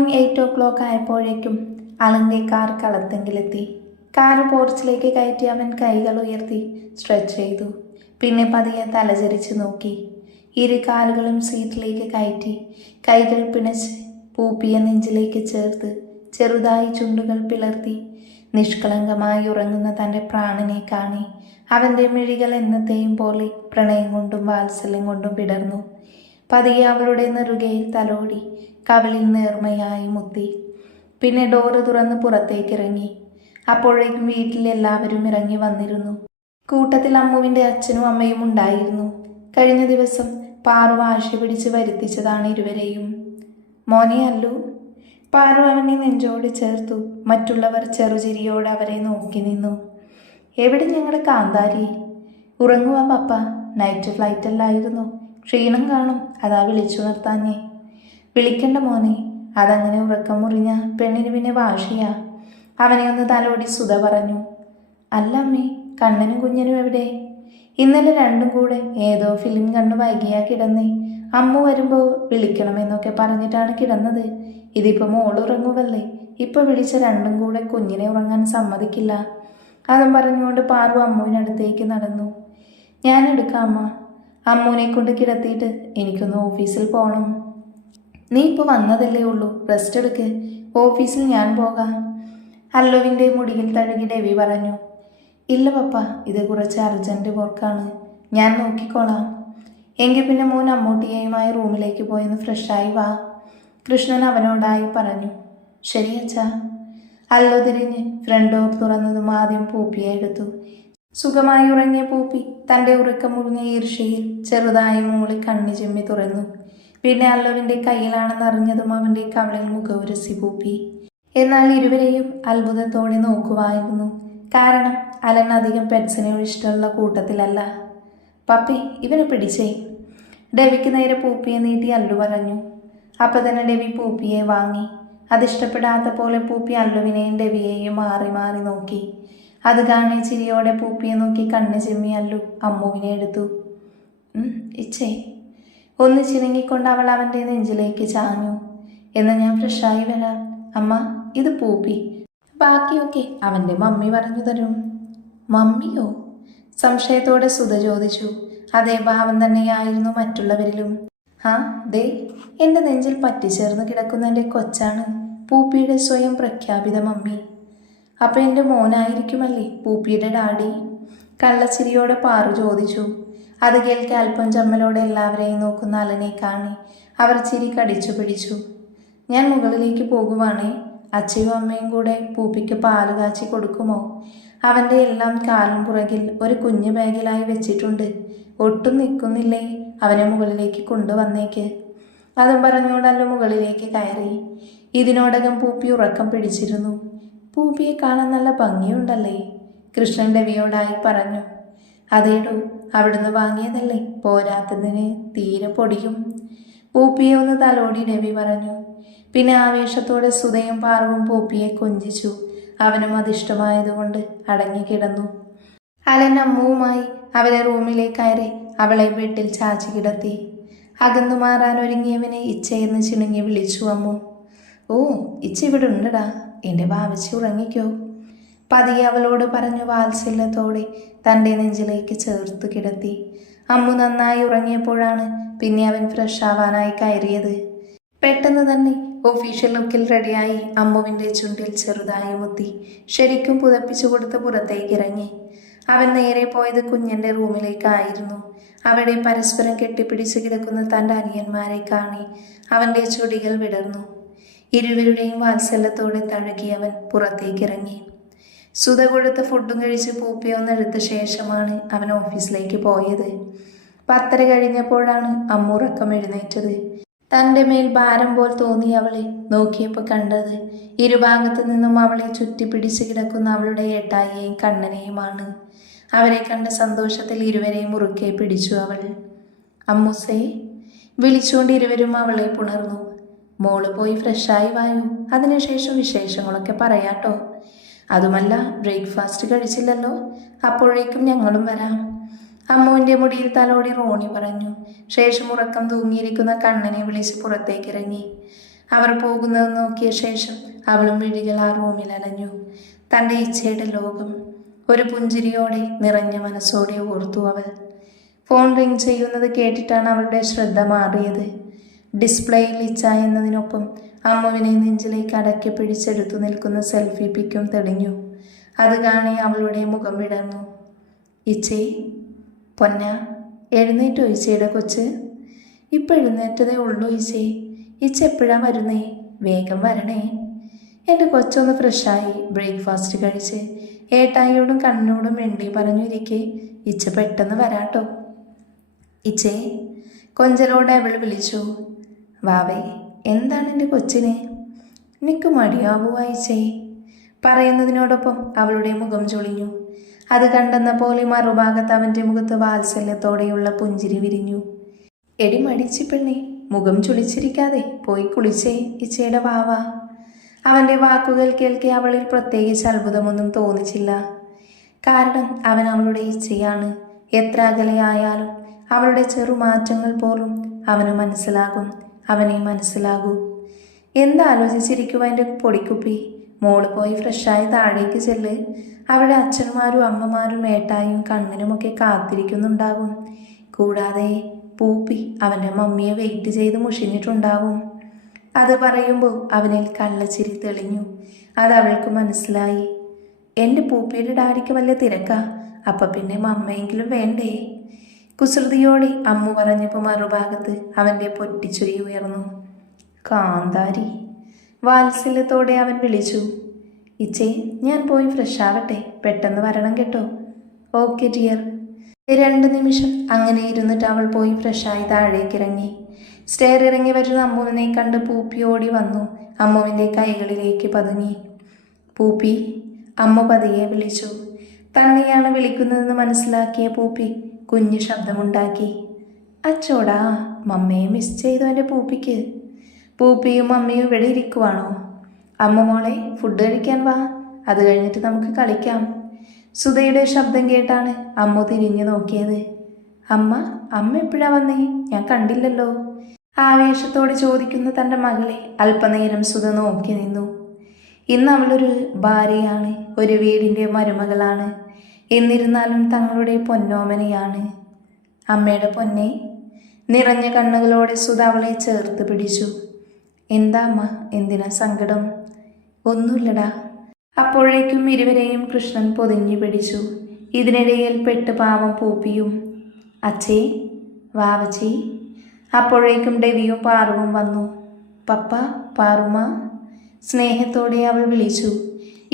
Morning 8 ആയപ്പോഴേക്കും അലന്റെ car കളത്തെങ്കിലെത്തി. Car പോർച്ചിലേക്ക് കയറ്റി അവൻ കൈകൾ ഉയർത്തി സ്ട്രെച്ച് ചെയ്തു. പിന്നെ പതിയെ തലചരിച്ച് നോക്കി. ഇരു കാലുകളും സീറ്റിലേക്ക് കയറ്റി കൈകൾ പിണച്ച് പൂപ്പിയ നെഞ്ചിലേക്ക് ചേർത്ത് ചെറുതായി ചുണ്ടുകൾ പിളർത്തി നിഷ്കളങ്കമായി ഉറങ്ങുന്ന തൻ്റെ പ്രാണനെ കാണി അവൻ്റെ മിഴികൾ എന്നത്തെയും പോലെ പ്രണയം കൊണ്ടും വാത്സല്യം കൊണ്ടും പിടർന്നു. പതിയെ അവളുടെ നെറുകയിൽ തലോടി കവിളിൽ നേർമയായി മുത്തി. പിന്നെ ഡോറ് തുറന്ന് പുറത്തേക്കിറങ്ങി. അപ്പോഴേക്കും വീട്ടിൽ എല്ലാവരും ഇറങ്ങി വന്നിരുന്നു. കൂട്ടത്തിൽ അമ്മുവിൻ്റെ അച്ഛനും അമ്മയും ഉണ്ടായിരുന്നു. കഴിഞ്ഞ ദിവസം പാറു വാശി പിടിച്ച് വരുത്തിച്ചതാണ് ഇരുവരെയും. മോനെ അല്ലു. പാറു അവനെ നെഞ്ചോട് ചേർത്തു. മറ്റുള്ളവർ ചെറുചിരിയോടെ അവരെ നോക്കി നിന്നു. എവിടെ ഞങ്ങളുടെ കാന്താരി? ഉറങ്ങുവാ പപ്പ, നൈറ്റ് ഫ്ലൈറ്റല്ലായിരുന്നു, ക്ഷീണം കാണും, അതാ വിളിച്ചുണർത്താഞ്ഞേ. വിളിക്കണ്ട മോനെ, അതങ്ങനെ ഉറക്കം മുറിഞ്ഞ പെണ്ണിന് പിന്നെ വാശിയാ. അവനെ ഒന്ന് തലോടി സുധ പറഞ്ഞു. അല്ല അമ്മേ, കണ്ണനും കുഞ്ഞനും എവിടെ? ഇന്നലെ രണ്ടും കൂടെ ഏതോ ഫിലിം കണ്ടു വൈകിയാ കിടന്നേ. അമ്മ വരുമ്പോൾ വിളിക്കണമെന്നൊക്കെ പറഞ്ഞിട്ടാണ് കിടന്നത്. ഇതിപ്പോൾ മോളുറങ്ങുവല്ലേ, ഇപ്പൊ വിളിച്ച രണ്ടും കൂടെ കുഞ്ഞിനെ ഉറങ്ങാൻ സമ്മതിക്കില്ല. അതും പറഞ്ഞുകൊണ്ട് പാറു അമ്മുവിനടുത്തേക്ക് നടന്നു. ഞാൻ എടുക്കാം അമ്മ, അമ്മൂനെ കൊണ്ട് കിടത്തിയിട്ട് എനിക്കൊന്ന് ഓഫീസിൽ പോകണം. നീ ഇപ്പോൾ വന്നതല്ലേ ഉള്ളൂ, റെസ്റ്റ് എടുക്ക്, ഓഫീസിൽ ഞാൻ പോകാം. അല്ലുവിൻ്റെ മുടിയിൽ തഴുകി രവി പറഞ്ഞു. ഇല്ല പപ്പ, ഇത് കുറച്ച് അർജൻറ്റ് വർക്കാണ്, ഞാൻ നോക്കിക്കോളാം. എങ്കിൽ പിന്നെ മോൻ അമ്മൂട്ടിയെയുമായി റൂമിലേക്ക് പോയെന്ന് ഫ്രഷായി വാ, കൃഷ്ണൻ അവനോടായി പറഞ്ഞു. ശരി അച്ഛാ. അല്ലു തിരിഞ്ഞ് ഫ്രണ്ട് ഡോർ തുറന്നതും ആദ്യം പൂപ്പിയെ എടുത്തു. സുഖമായി ഉറങ്ങിയ പൂപ്പി തൻ്റെ ഉറക്കം മുറിഞ്ഞ ഈർഷ്യയിൽ ചെറുതായി മൂളി കണ്ണി ചിമ്മി തുറന്നു. പിന്നെ അല്ലുവിൻ്റെ കയ്യിലാണെന്ന് അറിഞ്ഞതും അവൻ്റെ കവളിൽ മുഖവുരസി പൂപ്പി. എന്നാൽ ഇരുവരെയും അത്ഭുതത്തോടെ നോക്കുവായിരുന്നു. കാരണം അലൻ അധികം പെറ്റ്സിനോട് ഇഷ്ടമുള്ള കൂട്ടത്തിലല്ല. പപ്പി, ഇവനെ പിടിച്ചേ. ഡെവിക്ക് നേരെ പൂപ്പിയെ നീട്ടി അല്ലു പറഞ്ഞു. അപ്പം തന്നെ ഡെവി പൂപ്പിയെ വാങ്ങി. അതിഷ്ടപ്പെടാത്ത പോലെ പൂപ്പി അല്ലുവിനെയും ഡെവിയെയും മാറി മാറി നോക്കി. അത് കാണി ചിരിയോടെ പൂപ്പിയെ നോക്കി കണ്ണ് ചിമ്മി അല്ലു അമ്മുവിനെ എടുത്തു. ഇച്ചേ. ഒന്ന് ചിണുങ്ങിക്കൊണ്ട് അവൾ അവൻ്റെ നെഞ്ചിലേക്ക് ചാഞ്ഞു. എന്നാൽ ഞാൻ ഫ്രഷായി വരാം അമ്മ, ഇത് പൂപ്പി, ബാക്കിയൊക്കെ അവൻ്റെ മമ്മി പറഞ്ഞു തരും. മമ്മിയോ? സംശയത്തോടെ സുധ ചോദിച്ചു. അതേ ഭാവം തന്നെയായിരുന്നു മറ്റുള്ളവരിലും. ആ ദേ, എൻ്റെ നെഞ്ചിൽ പറ്റിച്ചേർന്ന് കിടക്കുന്ന എൻ്റെ കൊച്ചാണ് പൂപ്പിയുടെ സ്വയം പ്രഖ്യാപിത മമ്മി. അപ്പം എൻ്റെ മോനായിരിക്കുമല്ലേ പൂപ്പിയുടെ ഡാഡി? കള്ളച്ചിരിയോടെ പാറു ചോദിച്ചു. അത് കേൾക്കെ അല്പം ചമ്മലോടെ എല്ലാവരെയും നോക്കുന്ന അലനെ കാണി അവർ ചിരി കടിച്ചു പിടിച്ചു. ഞാൻ മുകളിലേക്ക് പോകുവാണേ, അച്ഛയും അമ്മയും കൂടെ പൂപ്പിക്ക് പാല് കാച്ചി കൊടുക്കുമോ? അവൻ്റെ എല്ലാം കാലും പുറകിൽ ഒരു കുഞ്ഞു ബാഗിലായി വെച്ചിട്ടുണ്ട്. ഒട്ടും നിൽക്കുന്നില്ലേ, അവനെ മുകളിലേക്ക് കൊണ്ടുവന്നേക്ക്. അതും പറഞ്ഞുകൊണ്ടല്ലോ മുകളിലേക്ക് കയറി. ഇതിനോടകം പൂപ്പി ഉറക്കം പിടിച്ചിരുന്നു. പൂപ്പിയെ കാണാൻ നല്ല ഭംഗിയുണ്ടല്ലേ, കൃഷ്ണൻ രവിയോടായി പറഞ്ഞു. അതേടോ, അവിടുന്ന് വാങ്ങിയതല്ലേ, പോരാത്തതിന് തീരെ പൊടിയും. പൂപ്പിയെ ഒന്ന് തലോടി രവി പറഞ്ഞു. പിന്നെ ആവേശത്തോടെ സുധയും പാർവും പൂപ്പിയെ കൊഞ്ചിച്ചു. അവനും അതിഷ്ടമായതുകൊണ്ട് അടങ്ങിക്കിടന്നു. അലൻ അമ്മുവുമായി അവരെ റൂമിലേക്ക് കയറി അവളെ ബെഡിൽ ചാച്ചി കിടത്തി. അകന്നു മാറാൻ ഒരുങ്ങിയവനെ ഇച്ചയെന്ന് ചിണുങ്ങി വിളിച്ചു അമ്മു. ഓ, ഇച്ച ഇവിടെ ഉണ്ടടാ, എൻ്റെ ഭാവിച്ച് ഉറങ്ങിക്കോ, പതിയെ അവളോട് പറഞ്ഞു വാത്സല്യത്തോടെ തൻ്റെ നെഞ്ചിലേക്ക് ചേർത്ത് കിടത്തി. അമ്മു നന്നായി ഉറങ്ങിയപ്പോഴാണ് പിന്നെ അവൻ ഫ്രഷ് ആവാനായി കയറിയത്. പെട്ടെന്ന് തന്നെ ഒഫീഷ്യൽ ലുക്കിൽ റെഡിയായി അമ്മുവിൻ്റെ ചുണ്ടിൽ ചെറുതായി മുത്തി ശരിക്കും പുതപ്പിച്ചു കൊടുത്ത് പുറത്തേക്ക് ഇറങ്ങി. അവൻ നേരെ പോയത് കുഞ്ഞൻ്റെ റൂമിലേക്കായിരുന്നു. അവിടെ പരസ്പരം കെട്ടിപ്പിടിച്ച് കിടക്കുന്ന തൻ്റെ അനിയന്മാരെ കാണി അവൻ്റെ ചുടികൾ വിടർന്നു. ഇരുവരുടെയും വാത്സല്യത്തോടെ തഴുകി അവൻ പുറത്തേക്കിറങ്ങി. സുധ കൊടുത്ത ഫുഡും കഴിച്ച് പൂപ്പിയൊന്നെടുത്ത ശേഷമാണ് അവൻ ഓഫീസിലേക്ക് പോയത്. 10:30 കഴിഞ്ഞപ്പോഴാണ് അമ്മു ഉറക്കം എഴുന്നേറ്റത്. തൻ്റെ മേൽ ഭാരം പോൽ തോന്നി അവളെ നോക്കിയപ്പോൾ കണ്ടത് ഇരുഭാഗത്തു നിന്നും അവളെ ചുറ്റിപ്പിടിച്ച് കിടക്കുന്ന അവളുടെ ഏട്ടായിയെയും കണ്ണനെയുമാണ്. അവരെ കണ്ട സന്തോഷത്തിൽ ഇരുവരെയും മുറുക്കെ പിടിച്ചു അവൾ. അമ്മുസേ വിളിച്ചുകൊണ്ട് ഇരുവരും അവളെ പുണർന്നു. മോള് പോയി ഫ്രഷായി വായു, അതിനുശേഷം വിശേഷങ്ങളൊക്കെ പറയാട്ടോ. അതുമല്ല, ബ്രേക്ക്ഫാസ്റ്റ് കഴിച്ചില്ലല്ലോ, അപ്പോഴേക്കും ഞങ്ങളും വരാം. അമ്മുവിൻ്റെ മുടിയിൽ തലോടി റോണി പറഞ്ഞു. ശേഷം ഉറക്കം തൂങ്ങിയിരിക്കുന്ന കണ്ണനെ വിളിച്ച് പുറത്തേക്കിറങ്ങി. അവർ പോകുന്നത് നോക്കിയ ശേഷം അവളും വിഴികൾ ആ റൂമിൽ അലഞ്ഞു. തൻ്റെ ഇച്ഛയുടെ ലോകം ഒരു പുഞ്ചിരിയോടെ നിറഞ്ഞ മനസ്സോടെ ഓർത്തു അവൾ. ഫോൺ റിങ് ചെയ്യുന്നത് കേട്ടിട്ടാണ് അവളുടെ ശ്രദ്ധ മാറിയത്. ഡിസ്പ്ലേയിൽ ഇച്ഛ എന്നതിനൊപ്പം അമ്മുവിനെ നെഞ്ചിലേക്ക് അടക്കി പിടിച്ചെടുത്തു നിൽക്കുന്ന സെൽഫി പിക്കും തെളിഞ്ഞു. അത് കാണി അവളുടെ മുഖം വിടർന്നു. ഇച്ചേ, പൊന്ന, എഴുന്നേറ്റോ ഇച്ചയുടെ കൊച്ച്? ഇപ്പം എഴുന്നേറ്റതേ ഉള്ളൂ ഇച്ചേ. ഇച്ച എപ്പോഴാ വരുന്നേ? വേഗം വരണേ. എൻ്റെ കൊച്ചൊന്ന് ഫ്രഷായി ബ്രേക്ക്ഫാസ്റ്റ് കഴിച്ച് ഏട്ടായിയോടും കണ്ണോടും മിണ്ടി പറഞ്ഞിരിക്കെ ഇച്ച പെട്ടെന്ന് വരാട്ടോ. ഇച്ചേ, കൊഞ്ചലോടെ അവൾ വിളിച്ചു. വാവേ, എന്താണ് എൻ്റെ കൊച്ചിനെ? നിനക്ക് മടിയാവുക ഇച്ചേ? പറയുന്നതിനോടൊപ്പം അവളുടെ മുഖം ചൊളിഞ്ഞു. അത് കണ്ടെന്ന പോലെ മറുഭാഗത്ത് അവൻ്റെ മുഖത്ത് വാത്സല്യത്തോടെയുള്ള പുഞ്ചിരി വിരിഞ്ഞു. എടി മടിച്ചി പെണ്ണെ, മുഖം ചുളിച്ചിരിക്കാതെ പോയി കുളിച്ചേ ഇച്ചയുടെ വാവ. അവൻ്റെ വാക്കുകൾ കേൾക്കെ അവളിൽ പ്രത്യേകിച്ച് അത്ഭുതമൊന്നും തോന്നിച്ചില്ല. കാരണം അവൻ അവളുടെ ഇച്ചയാണ്. എത്ര അകലെയായാലും അവളുടെ ചെറുമാറ്റങ്ങൾ പോലും അവന് മനസ്സിലാകും. അവനെ മനസ്സിലാകൂ. എന്താലോചിച്ചിരിക്കുക എൻ്റെ പൊടിക്കുപ്പി? മോള് പോയി ഫ്രഷായി താഴേക്ക് ചെല്ല്. അവിടെ അച്ഛന്മാരും അമ്മമാരും ഏട്ടായും കണ്ണനുമൊക്കെ കാത്തിരിക്കുന്നുണ്ടാകും. കൂടാതെ പൂപ്പി അവൻ്റെ മമ്മിയെ വെയിറ്റ് ചെയ്ത് മുഷിഞ്ഞിട്ടുണ്ടാവും. അത് പറയുമ്പോൾ അവനിൽ കള്ളച്ചിരി തെളിഞ്ഞു. അത് അവൾക്ക് മനസ്സിലായി. എൻ്റെ പൂപ്പിയുടെ ഡാഡിക്ക് വലിയ തിരക്കാ, അപ്പം പിന്നെ മമ്മയെങ്കിലും വേണ്ടേ? കുസൃതിയോടെ അമ്മു പറഞ്ഞപ്പോൾ മറുഭാഗത്ത് അവൻ്റെ പൊട്ടിച്ചുരി ഉയർന്നു. കാന്താരി, വാത്സല്യത്തോടെ അവൻ വിളിച്ചു. ഇച്ചേ, ഞാൻ പോയി ഫ്രഷാവട്ടെ, പെട്ടെന്ന് വരണം കേട്ടോ. Okay dear. 2 നിമിഷം അങ്ങനെ ഇരുന്നിട്ട് അവൾ പോയി ഫ്രഷായി താഴേക്കിറങ്ങി. സ്റ്റെയർ ഇറങ്ങി വരുന്ന അമ്മുവിനെ കണ്ട് പൂപ്പി ഓടി വന്നു. അമ്മുവിൻ്റെ കൈകളിലേക്ക് പതുങ്ങി. പൂപ്പി, അമ്മ പതിയെ വിളിച്ചു. തന്നെയാണ് വിളിക്കുന്നതെന്ന് മനസ്സിലാക്കിയ പൂപ്പി കുഞ്ഞു ശബ്ദമുണ്ടാക്കി. അച്ചോടാ, മമ്മയെ മിസ് ചെയ്തു എൻ്റെ പൂപ്പിക്ക്. പൂപ്പിയും അമ്മയും ഇവിടെ ഇരിക്കുവാണോ? അമ്മ മോളെ, ഫുഡ് കഴിക്കാൻ വാ, അത് കഴിഞ്ഞിട്ട് നമുക്ക് കളിക്കാം. സുധയുടെ ശബ്ദം കേട്ടാണ് അമ്മ തിരിഞ്ഞു നോക്കിയത്. അമ്മ എപ്പോഴാ വന്നേ? ഞാൻ കണ്ടില്ലല്ലോ. ആവേശത്തോടെ ചോദിക്കുന്ന തൻ്റെ മകളെ അല്പനേരം സുധ നോക്കി നിന്നു. ഇന്ന് അവളൊരു ഭാര്യയാണ്, ഒരു വീടിൻ്റെ മരുമകളാണ്. എന്നിരുന്നാലും തങ്ങളുടെ പൊന്നോമനയാണ്. അമ്മയുടെ പൊന്നെ. നിറഞ്ഞ കണ്ണുകളോടെ സുധ അവളെ ചേർത്ത് പിടിച്ചു. എന്താ അമ്മ, എന്തിനാ സങ്കടം? ഒന്നുമില്ലടാ. അപ്പോഴേക്കും ഇരുവരെയും കൃഷ്ണൻ പൊതിഞ്ഞു പിടിച്ചു. ഇതിനിടയിൽ പെട്ട് പാവം പൂപ്പിയും. അച്ഛേ, വാവച്ചി. അപ്പോഴേക്കും ഡെവിയും പാറുവും വന്നു. പപ്പ, പാറുമ, സ്നേഹത്തോടെ അവൾ വിളിച്ചു.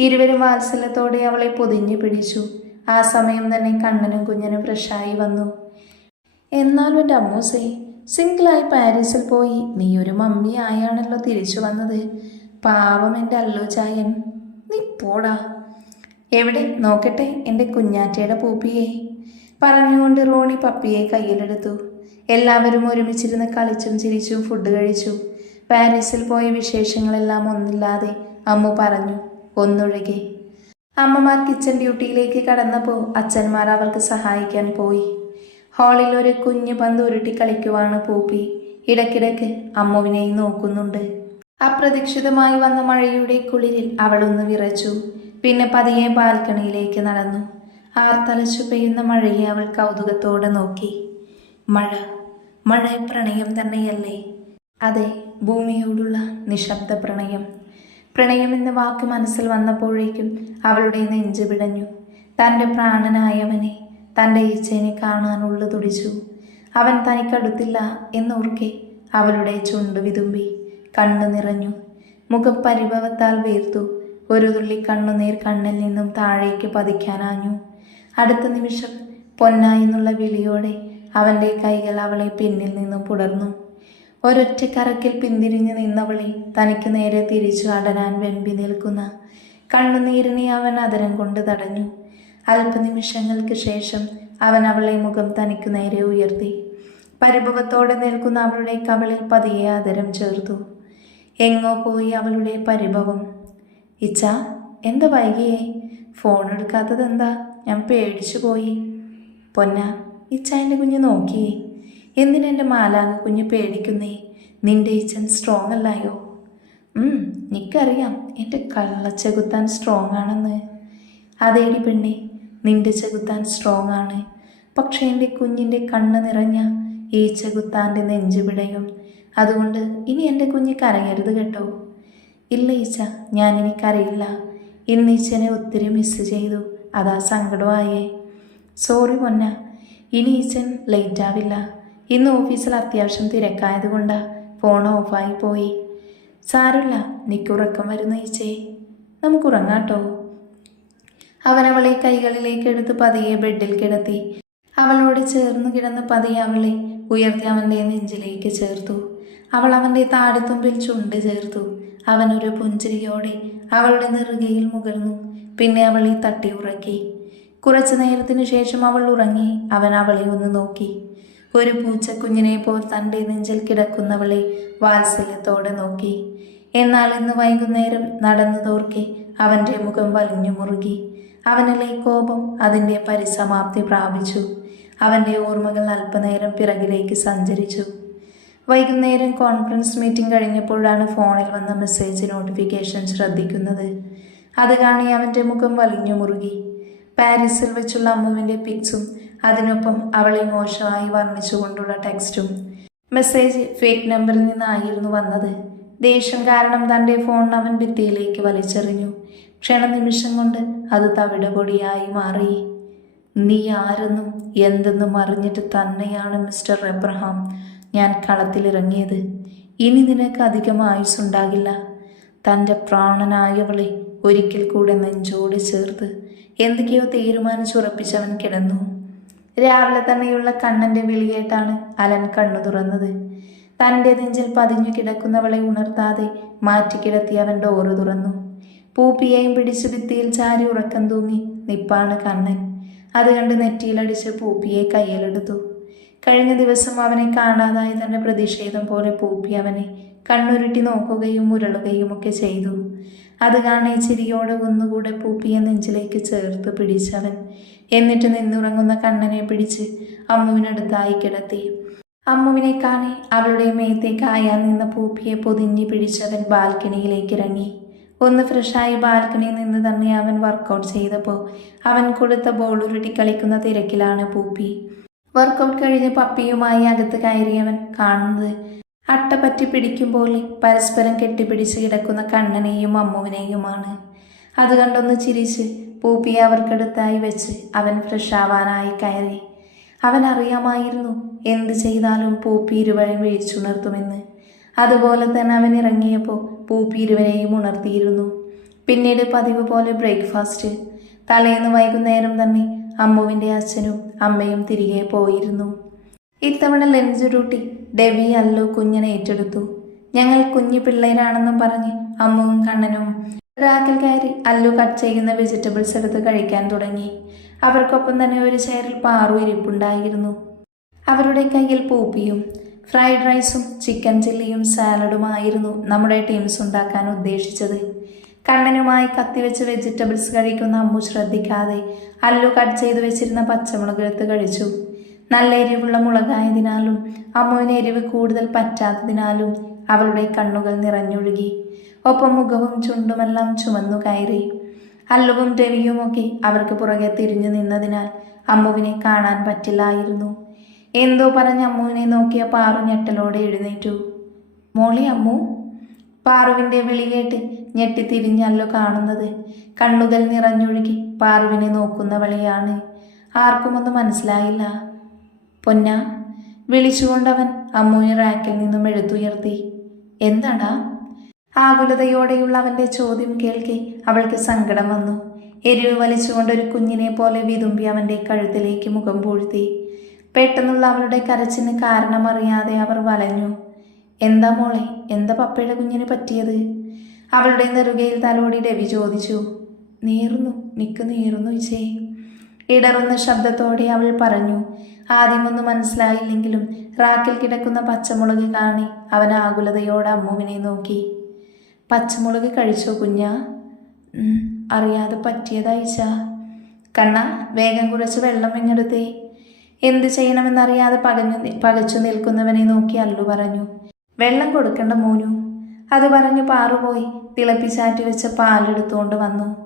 ഇരുവരും വാത്സല്യത്തോടെ അവളെ പൊതിഞ്ഞു പിടിച്ചു. ആ സമയം തന്നെ കണ്ണനും കുഞ്ഞനും ഫ്രഷായി വന്നു. എന്നാലും എൻ്റെ അമ്മൂസേ, സിംഗിളായി പാരീസിൽ പോയി നീ ഒരു മമ്മി ആയാണല്ലോ തിരിച്ചു വന്നത്. പാവം എൻ്റെ അല്ലു ചായൻ. നീ പോടാ. എവിടെ നോക്കട്ടെ എൻ്റെ കുഞ്ഞാറ്റയുടെ പൂപ്പിയെ. പറഞ്ഞുകൊണ്ട് റോണി പപ്പിയെ കയ്യിലെടുത്തു. എല്ലാവരും ഒരുമിച്ചിരുന്ന് കളിച്ചും ചിരിച്ചും ഫുഡ് കഴിച്ചു. പാരീസിൽ പോയ വിശേഷങ്ങളെല്ലാം ഒന്നില്ലാതെ അമ്മു പറഞ്ഞു, ഒന്നൊഴികെ. അമ്മമാർ കിച്ചൺ ഡ്യൂട്ടിയിലേക്ക് കടന്നപ്പോൾ അച്ഛന്മാർ അവൾക്ക് സഹായിക്കാൻ പോയി. ഹാളിൽ ഒരു കുഞ്ഞു പന്ത് ഉരുട്ടി കളിക്കുവാണ് പൂപ്പി. ഇടയ്ക്കിടയ്ക്ക് അമ്മുവിനെയും നോക്കുന്നുണ്ട്. അപ്രതീക്ഷിതമായി വന്ന മഴയുടെ കുളിരിൽ അവളൊന്ന് വിറച്ചു. പിന്നെ പതിയെ ബാൽക്കണിയിലേക്ക് നടന്നു. ആർത്തലച്ചു പെയ്യുന്ന മഴയെ അവൾ കൗതുകത്തോടെ നോക്കി. മഴ പ്രണയം തന്നെയല്ലേ? അതെ, ഭൂമിയോടുള്ള നിശബ്ദ പ്രണയം. പ്രണയം എന്ന വാക്ക് മനസ്സിൽ വന്നപ്പോഴേക്കും അവളുടെ നെഞ്ചു പിടഞ്ഞു. തൻ്റെ പ്രാണനായവനെ, തൻ്റെ ഈച്ചനെ കാണാനുള്ള തുടിച്ചു. അവൻ തനിക്കടുത്തില്ല എന്നോർക്കെ അവളുടെ ചുണ്ടു വിതുമ്പി. കണ്ണു നിറഞ്ഞു. മുഖം പരിഭവത്താൽ വീർത്തു. ഒരു തുള്ളി കണ്ണുനീർ കണ്ണിൽ നിന്നും താഴേക്ക് പതിക്കാനാഞ്ഞു. അടുത്ത നിമിഷം പൊന്ന എന്നുള്ള വിളിയോടെ അവൻ്റെ കൈകൾ അവളെ പിന്നിൽ നിന്നും പുടർന്നു. ഒരൊറ്റ കറക്കിൽ പിന്തിരിഞ്ഞു നിന്നവളെ തനിക്ക് നേരെ തിരിച്ചു അടരാൻ വെമ്പി നിൽക്കുന്ന കണ്ണുനീരിനെ അവൻ അതരം കൊണ്ട് തടഞ്ഞു. അല്പനിമിഷങ്ങൾക്ക് ശേഷം അവൻ അവളെ മുഖം തനിക്കു നേരെ ഉയർത്തി. പരിഭവത്തോടെ നിൽക്കുന്ന അവളുടെ കവളിൽ പതിയെ അതരം ചേർത്തു. എങ്ങോ പോയി അവളുടെ പരിഭവം. ഇച്ച, എന്താ വൈകിയേ? ഫോൺ എടുക്കാത്തതെന്താ? ഞാൻ പേടിച്ചു പോയി. പൊന്ന, ഇച്ച എൻ്റെ കുഞ്ഞ് നോക്കിയേ. എന്തിനെൻ്റെ മാലാക കുഞ്ഞ് പേടിക്കുന്നേ? നിന്റെ ഇച്ചൻ സ്ട്രോങ് അല്ലായോ? എനിക്കറിയാം എൻ്റെ കള്ളച്ചെകുത്താൻ സ്ട്രോങ് ആണെന്ന്. അതേടി പെണ്ണെ, നിന്റെ ചെകുത്താൻ സ്ട്രോങ് ആണ്. പക്ഷെ എൻ്റെ കുഞ്ഞിൻ്റെ കണ്ണ് നിറഞ്ഞ ഈ ചെകുത്താൻ്റെ നെഞ്ചു പിടയും. അതുകൊണ്ട് ഇനി എൻ്റെ കുഞ്ഞ് കരയരുത് കേട്ടോ. ഇല്ല ഈച്ച, ഞാനിനി കരയില്ല. ഇന്ന് ഈച്ചനെ ഒത്തിരി മിസ് ചെയ്തു, അതാ സങ്കടമായേ. സോറി പൊന്ന, ഇനി ഈച്ചൻ ലേറ്റ് ആവില്ല. ഇന്ന് ഓഫീസിൽ അത്യാവശ്യം തിരക്കായതുകൊണ്ടാണ് ഫോൺ ഓഫായി പോയി. സാരമില്ല, എനിക്കുറക്കം വരുന്ന ഈച്ചേ, നമുക്കുറങ്ങാട്ടോ. അവനവളെ കൈകളിലേക്ക് എടുത്ത് പതിയെ ബെഡിൽ കിടത്തി. അവളോട് ചേർന്ന് കിടന്ന് പതിയെ അവളെ ഉയർത്തി അവൻ്റെ നെഞ്ചിലേക്ക് ചേർത്തു. അവൾ അവൻ്റെ താടിത്തുമ്പിൽ ചുണ്ട് ചേർത്തു. അവനൊരു പുഞ്ചിരിയോടെ അവളുടെ നെറുകയിൽ മുകർന്നു. പിന്നെ അവളെ തട്ടി ഉറക്കി. കുറച്ചു നേരത്തിനു ശേഷം അവൾ ഉറങ്ങി. അവൻ അവളെ ഒന്ന് നോക്കി. ഒരു പൂച്ചക്കുഞ്ഞിനെ പോൽ തൻ്റെ നെഞ്ചിൽ കിടക്കുന്നവളെ വാത്സല്യത്തോടെ നോക്കി. എന്നാൽ ഇന്ന് വൈകുന്നേരം നടന്നു തോർക്കെ അവൻ്റെ മുഖം വലിഞ്ഞു മുറുകി. അവനിലെ കോപം അതിൻ്റെ പരിസമാപ്തി പ്രാപിച്ചു. അവൻ്റെ ഓർമ്മകൾ അല്പനേരം പിറകിലേക്ക് സഞ്ചരിച്ചു. വൈകുന്നേരം കോൺഫറൻസ് മീറ്റിംഗ് കഴിഞ്ഞപ്പോഴാണ് ഫോണിൽ വന്ന മെസ്സേജ് നോട്ടിഫിക്കേഷൻ ശ്രദ്ധിക്കുന്നത്. അത് കാണി അവൻ്റെ മുഖം വലിഞ്ഞു മുറുകി. പാരീസിൽ വെച്ചുള്ള അമ്മുവിൻ്റെ പിക്സും അതിനൊപ്പം അവളെ മോശമായി വർണ്ണിച്ചുകൊണ്ടുള്ള ടെക്സ്റ്റും. മെസ്സേജ് ഫേക്ക് നമ്പറിൽ നിന്നായിരുന്നു വന്നത്. ദേഷ്യം കാരണം തൻ്റെ ഫോൺ അവൻ ഭിത്തിയിലേക്ക് വലിച്ചെറിഞ്ഞു. ക്ഷണനിമിഷം കൊണ്ട് അത് തവിടുപൊടിയായി മാറി. നീ ആരെന്നും എന്തെന്നും അറിഞ്ഞിട്ട് തന്നെയാണ് മിസ്റ്റർ എബ്രഹാം ഞാൻ കളത്തിലിറങ്ങിയത്. ഇനി നിനക്ക് അധികം ആയുസ്സുണ്ടാകില്ല. തൻ്റെ പ്രാണനായവളെ ഒരിക്കൽ കൂടെ നെഞ്ചോട് ചേർത്ത് എന്തൊക്കെയോ തീരുമാനിച്ചുറപ്പിച്ചവൻ കിടന്നു. രാവിലെ തന്നെയുള്ള കണ്ണൻ്റെ വിളിയേട്ടാണ് അലൻ കണ്ണു തുറന്നത്. തൻ്റെ നെഞ്ചിൽ പതിഞ്ഞു കിടക്കുന്നവളെ ഉണർത്താതെ മാറ്റിക്കിടത്തി അവൻ ഡോറ് തുറന്നു. പൂപ്പിയെയും പിടിച്ച് ഭിത്തിയിൽ ചാരി ഉറക്കം തൂങ്ങി നിപ്പാണ് കണ്ണൻ. അത് കണ്ട് നെറ്റിയിലടിച്ച് പൂപ്പിയെ കയ്യിലെടുത്തു. കഴിഞ്ഞ ദിവസം അവനെ കാണാതായി തൻ്റെ പ്രതിഷേധം പോലെ പൂപ്പി അവനെ കണ്ണുരുട്ടി നോക്കുകയും മുരളുകയും ഒക്കെ ചെയ്തു. അത് കാണി ചിരിയോടെ ഒന്നുകൂടെ പൂപ്പിയെ നെഞ്ചിലേക്ക് ചേർത്ത് പിടിച്ചവൻ. എന്നിട്ട് നിന്നുറങ്ങുന്ന കണ്ണനെ പിടിച്ച് അമ്മുവിനടുത്തായി കിടത്തി. അമ്മുവിനെ കാണി അവളുടെ മേത്തേക്കായാൽ നിന്ന പൂപ്പിയെ പൊതിഞ്ഞ് പിടിച്ചവൻ ബാൽക്കണിയിലേക്ക് ഇറങ്ങി. ഒന്ന് ഫ്രഷായി ബാൽക്കണിയിൽ നിന്ന് തന്നെ അവൻ വർക്കൗട്ട് ചെയ്തപ്പോൾ അവൻ കൊടുത്ത ബോൾ ഉരുട്ടി കളിക്കുന്ന തിരക്കിലാണ് പൂപ്പി. വർക്കൗട്ട് കഴിഞ്ഞ് പപ്പിയുമായി അകത്ത് കയറിയവൻ കാണുന്നത് അട്ടപ്പറ്റി പിടിക്കും പോലെ പരസ്പരം കെട്ടിപ്പിടിച്ച് കിടക്കുന്ന കണ്ണനെയും അമ്മുവിനെയുമാണ്. അത് കണ്ടൊന്ന് ചിരിച്ച് പൂപ്പിയെ അവർക്കടുത്തായി വെച്ച് അവൻ ഫ്രഷാവാനായി കയറി. അവൻ അറിയാമായിരുന്നു എന്ത് ചെയ്താലും പൂപ്പി ഇരുവരെയും വിളിച്ചുണർത്തുമെന്ന്. അതുപോലെ തന്നെ അവൻ ഇറങ്ങിയപ്പോൾ പൂപ്പി ഇരുവരെയും ഉണർത്തിയിരുന്നു. പിന്നീട് പതിവ് പോലെ ബ്രേക്ക്ഫാസ്റ്റ്. തലേന്ന് വൈകുന്നേരം തന്നെ അമ്മുവിൻ്റെ അച്ഛനും അമ്മയും തിരികെ പോയിരുന്നു. ഇത്തവണ ലഞ്ച് ഡ്യൂട്ടി ഡെവി അല്ലു കുഞ്ഞിനെ ഏറ്റെടുത്തു. ഞങ്ങൾ കുഞ്ഞു പിള്ളേരാണെന്നും പറഞ്ഞ് അമ്മുവും കണ്ണനും റാക്കിൽ കയറി അല്ലു കട്ട് ചെയ്യുന്ന വെജിറ്റബിൾസ് എടുത്ത് കഴിക്കാൻ തുടങ്ങി. അവർക്കൊപ്പം തന്നെ ഒരു ചെയറിൽ പാറു ഇരിപ്പുണ്ടായിരുന്നു. അവരുടെ കയ്യിൽ പൂപ്പിയും. ഫ്രൈഡ് റൈസും ചിക്കൻ ചില്ലിയും സാലഡുമായിരുന്നു നമ്മുടെ ടീംസ് ഉണ്ടാക്കാൻ ഉദ്ദേശിച്ചത്. കണ്ണനുമായി കത്തിവെച്ച് വെജിറ്റബിൾസ് കഴിക്കുന്ന അമ്മു ശ്രദ്ധിക്കാതെ അല്ലു കട്ട് ചെയ്ത് വെച്ചിരുന്ന പച്ചമുളക് എടുത്ത് കഴിച്ചു. നല്ല എരിവുള്ള മുളകായതിനാലും അമ്മുവിന് എരിവ് കൂടുതൽ പറ്റാത്തതിനാലും അവളുടെ കണ്ണുകൾ നിറഞ്ഞൊഴുകി. ഒപ്പം മുഖവും ചുണ്ടുമെല്ലാം ചുമന്നു കയറി. അല്ലുവും രവിയുമൊക്കെ അവർക്ക് പുറകെ തിരിഞ്ഞു നിന്നതിനാൽ അമ്മുവിനെ കാണാൻ പറ്റില്ലായിരുന്നു. എന്തോ പറഞ്ഞ് അമ്മുവിനെ നോക്കിയ പാറു ഞെട്ടലോടെ എഴുന്നേറ്റു. മോളി അമ്മു. പാറുവിൻ്റെ വിളി കേട്ട് ഞെട്ടിത്തിരിഞ്ഞല്ലോ കാണുന്നത്. കണ്ണുകൾ നിറഞ്ഞൊഴുകി പാറുവിനെ നോക്കുന്നവളെയാണ്. ആർക്കുമൊന്നും മനസ്സിലായില്ല. പൊന്ന വിളിച്ചുകൊണ്ടവൻ അമ്മുവിനെ റാക്കിൽ നിന്നും എടുത്തുയർത്തി. എന്താടാ? ആകുലതയോടെയുള്ള അവൻ്റെ ചോദ്യം കേൾക്കെ അവൾക്ക് സങ്കടം വന്നു. എരിവ് വലിച്ചുകൊണ്ടൊരു കുഞ്ഞിനെ പോലെ വിതുമ്പി അവൻ്റെ കഴുത്തിലേക്ക് മുഖം പൂഴ്ത്തി. പെട്ടെന്നുള്ള അവളുടെ കരച്ചിന് കാരണമറിയാതെ അവർ വലഞ്ഞു. എന്താ മോളെ, എന്താ പപ്പയുടെ കുഞ്ഞിന് പറ്റിയത്? അവളുടെ നെറുകയിൽ തലോടി രവി ചോദിച്ചു. നീറുന്നു, നിക്ക് നീറുന്നു ഇച്ചേ. ഇടറുന്ന ശബ്ദത്തോടെ അവൾ പറഞ്ഞു. ആദ്യമൊന്നും മനസ്സിലായില്ലെങ്കിലും റാക്കിൽ കിടക്കുന്ന പച്ചമുളക് കാണി അവൻ ആകുലതയോടെ അമ്മുവിനെ നോക്കി. പച്ചമുളക് കഴിച്ചോ കുഞ്ഞാ? അറിയാതെ പറ്റിയതായിച്ച. കണ്ണ, വേഗം കുറച്ച് വെള്ളം ഇങ്ങെടുത്തേ. എന്ത് ചെയ്യണമെന്നറിയാതെ പകച്ചു നിൽക്കുന്നവനെ നോക്കി അല്ലു പറഞ്ഞു. വെള്ളം കൊടുക്കണ്ട മോനു. അത് പറഞ്ഞു പാറുപോയി തിളപ്പിച്ചാറ്റി വെച്ച പാലെടുത്തുകൊണ്ട് വന്നു.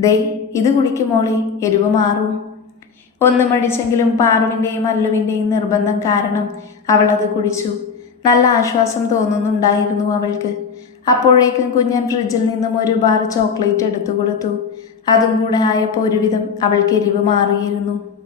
ദേ ഇത് കുടിക്കുമോളെ, എരിവ് മാറും. ഒന്ന് മടിച്ചെങ്കിലും പാറുവിൻ്റെയും അല്ലുവിൻ്റെയും നിർബന്ധം കാരണം അവൾ അത് കുടിച്ചു. നല്ല ആശ്വാസം തോന്നുന്നുണ്ടായിരുന്നു അവൾക്ക്. അപ്പോഴേക്കും കുഞ്ഞൻ ഫ്രിഡ്ജിൽ നിന്നും ഒരു ബാർ ചോക്ലേറ്റ് എടുത്തു കൊടുത്തു. അതും കൂടെ ആയപ്പോൾ ഒരുവിധം അവൾക്ക് എരിവ് മാറിയിരുന്നു.